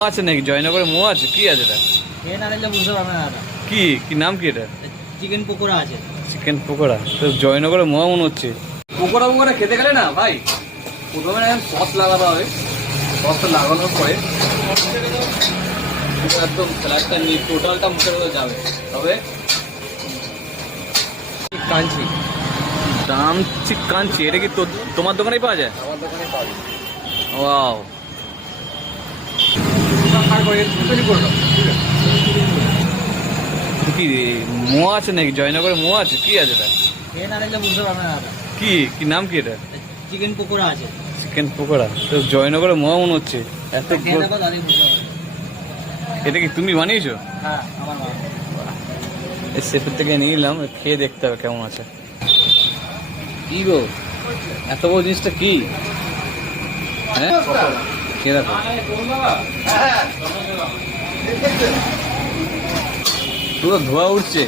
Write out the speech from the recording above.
আছে নাকি? জয়নগরে মো আছে? কি আছে এটা? খেয়ে না দেখলে বুঝতে পারবে না কি? কি নাম কি এটা? চিকেন পকোড়া আছে। চিকেন পকোড়া। তো জয়নগরে মোয়া মনে হচ্ছে। পকোড়া পকোড়া খেতে গেলে না ভাই? প্রথমে না সস লাগাতে হবে। সসটা লাগানোর পরে একদম স্যালাডটা নিয়ে টোটালটা মুখের মধ্যে যাবে। তবে কাঞ্চি। দাম ঠিক কাঞ্চি। এটা কি তো- তোমার দোকানেই পাওয়া যায়? আমার দোকানে পাবি ওয়াও। কি মোয়া আছে নাকি? জয়নগরে মোয়া আছে? কি আছে এটা? কি কি নাম কি এটা? চিকেন পকোড়া আছে। চিকেন পকোড়া? তো জয়নগরে মোয়া মনে হচ্ছে। এত এটা কি তুমি বানিয়েছো? হ্যাঁ এই সেফের থেকে নিয়ে নিলাম খেয়ে দেখতে হবে কেমন আছে। কি গো? এত বড় জিনিসটা কি? হ্যাঁ? খেয়ে দেখো? পুরো ধোয়া উঠছে